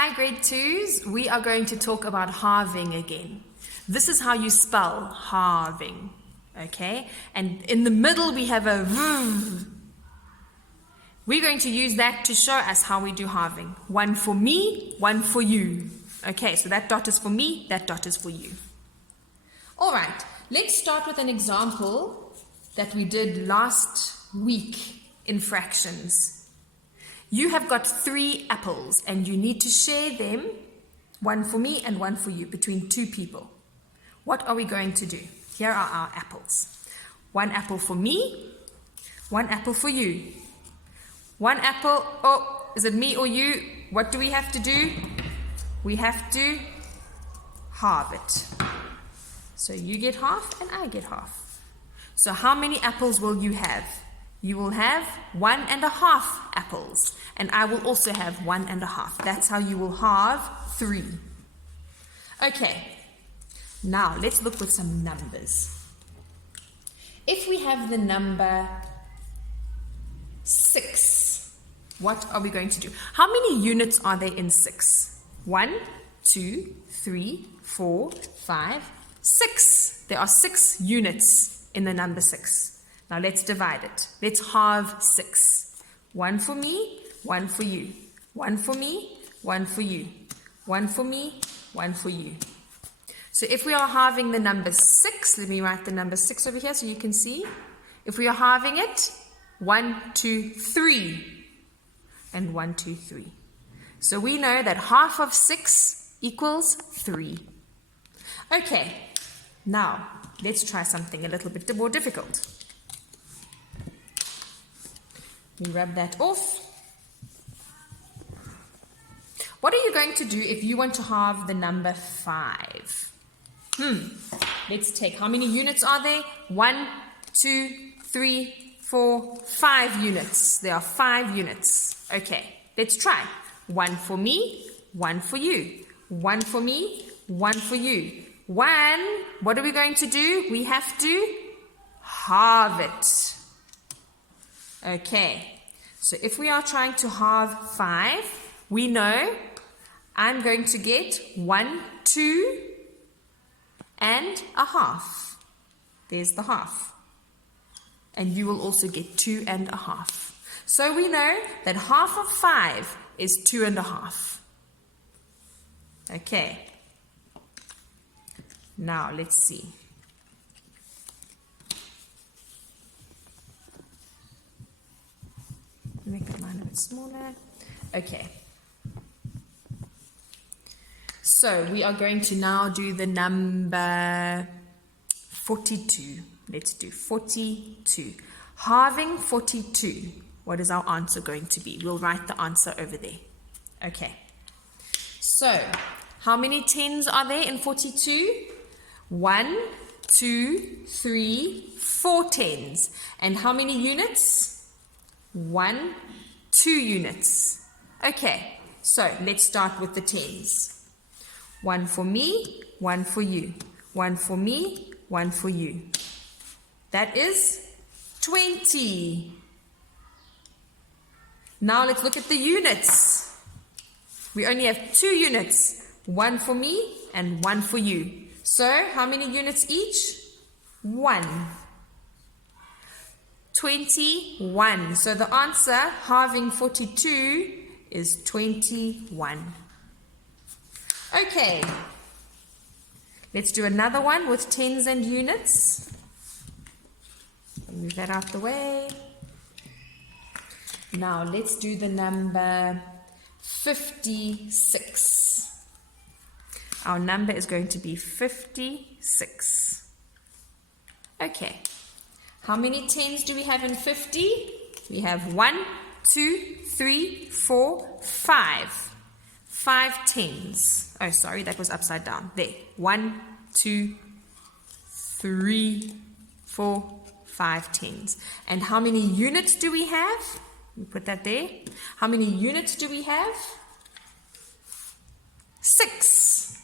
Hi grade 2s, we are going to talk about halving again. This is how you spell halving, okay? And in the middle we have a V. We're going to use that to show us how we do halving. One for me, one for you. Okay, so that dot is for me, that dot is for you. All right, let's start with an example that we did last week in fractions. You have got 3 apples and you need to share them, one for me and one for you, between 2 people. What are we going to do? Here are our apples. 1 apple for me, 1 apple for you. 1 apple, oh, is it me or you? What do we have to do? We have to halve it. So you get half and I get half. So how many apples will you have? You will have 1.5 apples, and I will also have 1.5. That's how you will halve 3. Okay, now let's look with some numbers. If we have the number 6, what are we going to do? How many units are there in 6? 1, 2, 3, 4, 5, 6. There are 6 units in the number 6. Now let's divide it. Let's halve 6. 1 for me, 1 for you. 1 for me, 1 for you. 1 for me, 1 for you. So if we are halving the number 6, let me write the number 6 over here so you can see. If we are halving it, 1, 2, 3. And 1, 2, 3. So we know that half of 6 equals 3. Okay, now let's try something a little bit more difficult. We rub that off. What are you going to do if you want to halve the number 5? Let's take, how many units are there? 1, 2, 3, 4, 5 units. There are 5 units. Okay, let's try. 1 for me, 1 for you. 1 for me, 1 for you. 1, what are we going to do? We have to halve it. Okay, so if we are trying to halve 5, we know I'm going to get 1, 2, and a half. There's the half. And you will also get 2.5. So we know that half of 5 is 2.5. Okay. Now let's see. Make that line a bit smaller. Okay. So we are going to now do the number 42. Let's do 42. Halving 42. What is our answer going to be? We'll write the answer over there. Okay. So, how many 10s are there in 42? 1, 2, 3, 4 10s. And how many units? 1, 2 units. Okay, so let's start with the 10s. 1 for me, 1 for you. 1 for me, 1 for you. That is 20. Now let's look at the units. We only have 2 units. 1 for me and 1 for you. So how many units each? 1. 21. So the answer, halving 42, is 21. Okay. Let's do another one with 10s and units. Move that out the way. Now let's do the number 56. Our number is going to be 56. Okay. How many 10s do we have in 50? We have 1, 2, 3, 4, 5. 5 10s. Oh, sorry, that was upside down. There. 1, 2, 3, 4, 5 10s. And how many units do we have? We put that there. How many units do we have? 6.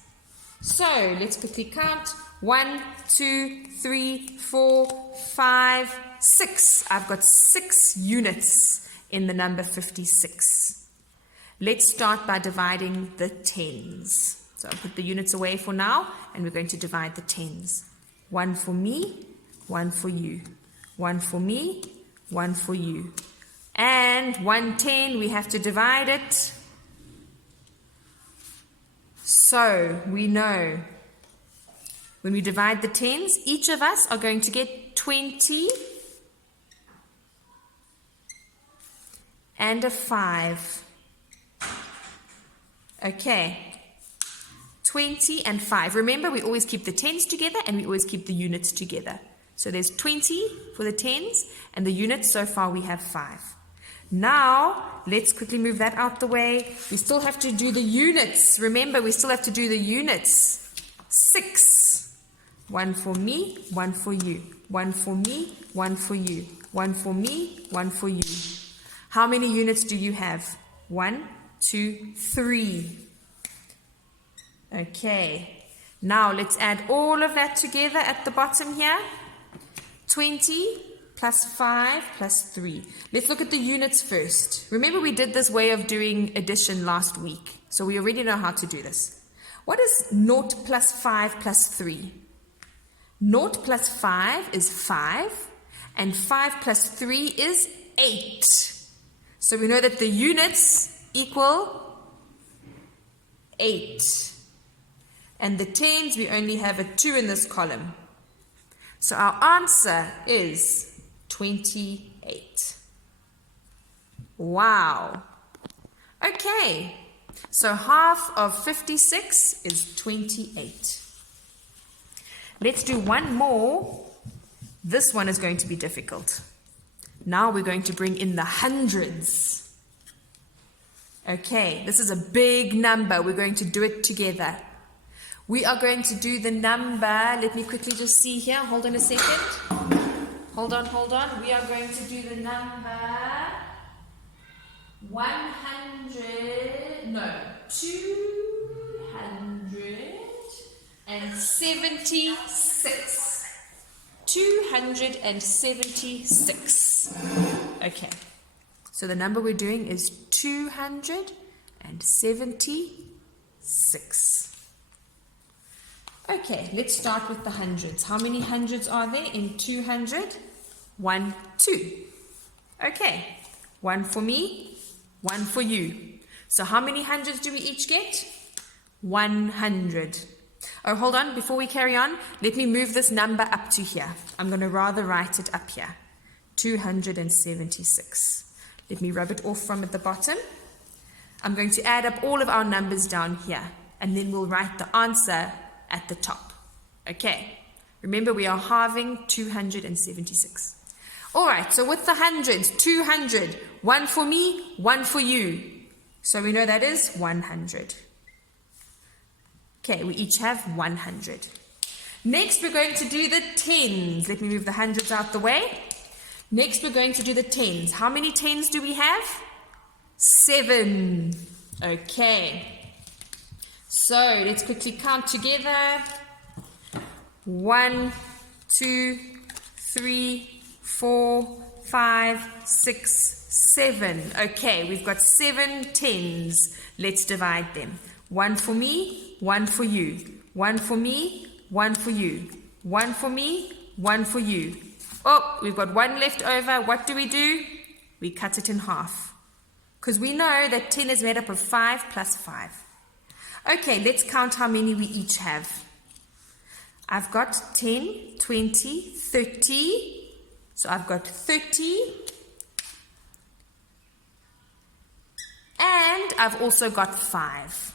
So let's quickly count. 1, 2, 3, 4, 5, 6. I've got 6 units in the number 56. let's start by dividing the tens. So I'll put the units away for now, and we're going to divide the tens. 1 for me, 1 for you. 1 for me, 1 for you. And 110, we have to divide it. So we know when we divide the tens, each of us are going to get 20 and a 5. Okay, 20 and 5. Remember, we always keep the tens together and we always keep the units together. So there's 20 for the tens, and the units, so far we have 5. Now, let's quickly move that out the way. We still have to do the units. Remember, we still have to do the units. 6. 1 for me, 1 for you. 1 for me, 1 for you. 1 for me, 1 for you. How many units do you have? 1, 2, 3. Okay. Now, let's add all of that together at the bottom here. 20 plus 5 plus 3. Let's look at the units first. Remember, we did this way of doing addition last week, so we already know how to do this. What is 0 plus 5 plus 3? 0 plus 5 is 5, and 5 plus 3 is 8. So we know that the units equal 8. And the tens, we only have a 2 in this column. So our answer is 28. Wow. Okay. So half of 56 is 28. Let's do one more. This one is going to be difficult. Now we're going to bring in the hundreds. Okay, this is a big number. We're going to do it together. We are going to do the number. Let me quickly just see here. Hold on a second. Hold on. We are going to do the number 276. 276. Okay. So the number we're doing is 276. Okay, let's start with the hundreds. How many hundreds are there in 200? 1, 2. Okay, 1 for me, 1 for you. So how many hundreds do we each get? 100. Oh, hold on. Before we carry on, let me move this number up to here. I'm going to rather write it up here. 276. Let me rub it off from at the bottom. I'm going to add up all of our numbers down here, and then we'll write the answer at the top. Okay. Remember, we are halving 276. All right, so with the hundreds, 200, 1 for me, 1 for you. So we know that is 100. Okay, we each have 100. Next, we're going to do the tens. Let me move the hundreds out the way. Next, we're going to do the tens. How many tens do we have? 7. Okay. So let's quickly count together. 1, 2, 3, 4, 5, 6, 7. Okay, we've got 7 tens. Let's divide them. 1 for me, 1 for you. 1 for me, 1 for you. 1 for me, 1 for you. Oh, we've got 1 left over. What do? We cut it in half. Because we know that 10 is made up of 5 plus 5. Okay, let's count how many we each have. I've got 10, 20, 30. So I've got 30. And I've also got 5.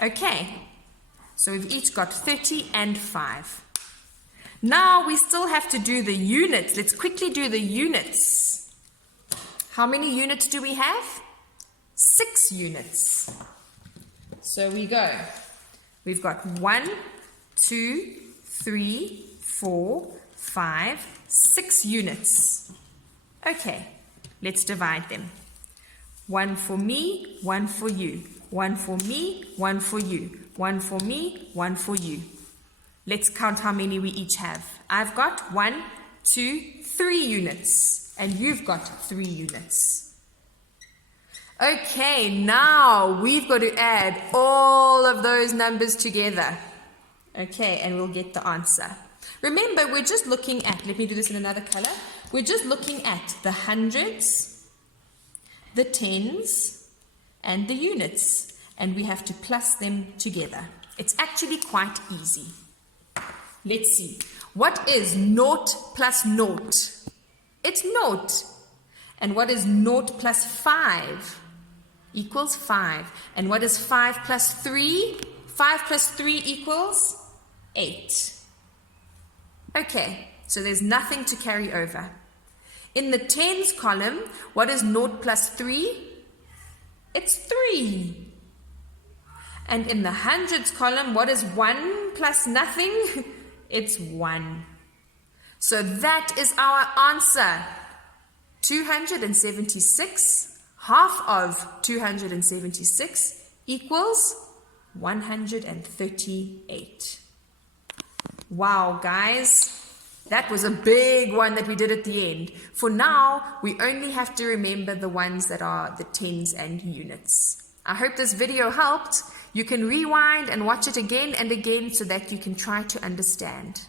Okay, so we've each got 30 and 5. Now we still have to do the units. Let's quickly do the units. How many units do we have? 6 units. So we go. We've got 1, 2, 3, 4, 5, 6 units. Okay, let's divide them. 1 for me, 1 for you. 1 for me, 1 for you. 1 for me, 1 for you. Let's count how many we each have. I've got 1, 2, 3 units. And you've got 3 units. Okay, now we've got to add all of those numbers together. Okay, and we'll get the answer. Remember, we're just looking at, let me do this in another color. We're just looking at the hundreds, the tens, and the units. And we have to plus them together. It's actually quite easy. Let's see. What is naught plus naught? It's naught. And what is naught plus 5? Equals 5. And what is 5 plus 3? 5 plus 3 equals 8. Okay, so there's nothing to carry over. In the tens column, what is naught plus 3? It's 3. And in the hundreds column, what is 1 plus nothing? It's 1. So that is our answer. 276, half of 276 equals 138. Wow, guys. That was a big one that we did at the end. For now, we only have to remember the ones that are the tens and units. I hope this video helped. You can rewind and watch it again and again so that you can try to understand.